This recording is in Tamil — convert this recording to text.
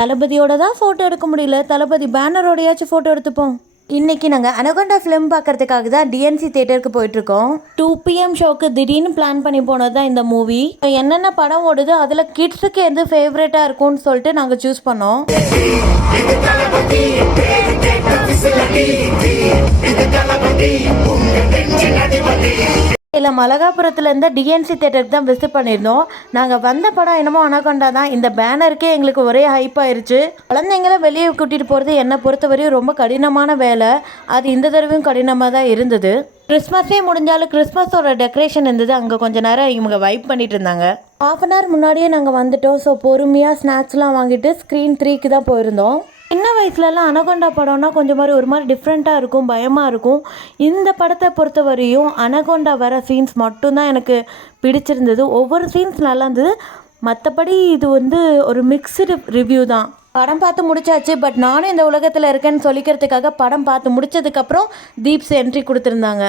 தளபதியோட தான் ஃபோட்டோ எடுக்க முடியல, தளபதி பேனரோடையாச்சும் ஃபோட்டோ எடுத்துப்போம். இன்றைக்கி நாங்கள் அனகொண்டா ஃபிலிம் பார்க்குறதுக்காக தான் டிஎன்சி தேட்டருக்கு போயிட்டுருக்கோம். 2 PM ஷோக்கு திடீர்னு பிளான் பண்ணி போனது தான் இந்த மூவி. என்னென்ன படம் ஓடுது அதில் கிட்ஸுக்கு எது ஃபேவரட்டாக இருக்கும்னு சொல்லிட்டு நாங்கள் சூஸ் பண்ணோம். இல்லை, மலகாபுரத்தில் இருந்த டிஎன்சி தேட்டருக்கு தான் விசிட் பண்ணியிருந்தோம். நாங்கள் வந்த படம் என்னமோ அனகொண்டா தான். இந்த பேனருக்கே எங்களுக்கு ஒரே ஹைப் ஆயிடுச்சு. குழந்தைங்கள வெளியே கூட்டிகிட்டு போகிறது என்னை பொறுத்தவரையும் ரொம்ப கடினமான வேலை. அது இந்த தடவையும் கடினமாக தான் இருந்தது. கிறிஸ்மஸே முடிஞ்சாலும் கிறிஸ்மஸோட டெக்கரேஷன் இருந்தது. அங்கே கொஞ்சம் நேரம் இவங்க வைப் பண்ணிட்டு இருந்தாங்க. ½ an hour முன்னாடியே நாங்கள் வந்துட்டோம். ஸோ பொறுமையாக ஸ்நாக்ஸ்லாம் வாங்கிட்டு ஸ்க்ரீன் 3க்கு தான் போயிருந்தோம். சின்ன வயசுலலாம் அனகொண்டா படம்னா கொஞ்சம் ஒரு மாதிரி டிஃப்ரெண்ட்டாக இருக்கும், பயமாக இருக்கும். இந்த படத்தை பொறுத்த வரையும் அனகொண்டா வர சீன்ஸ் மட்டும்தான் எனக்கு பிடிச்சிருந்தது. ஒவ்வொரு சீன்ஸ் நல்லா இருந்தது. மற்றபடி இது ஒரு மிக்ஸ்டு ரிவ்யூ தான். படம் பார்த்து முடிச்சாச்சு. பட் நானும் இந்த உலகத்தில் இருக்கேன்னு சொல்லிக்கிறதுக்காக படம் பார்த்து முடித்ததுக்கப்புறம் தீப்ஸ் என்ட்ரி கொடுத்துருந்தாங்க.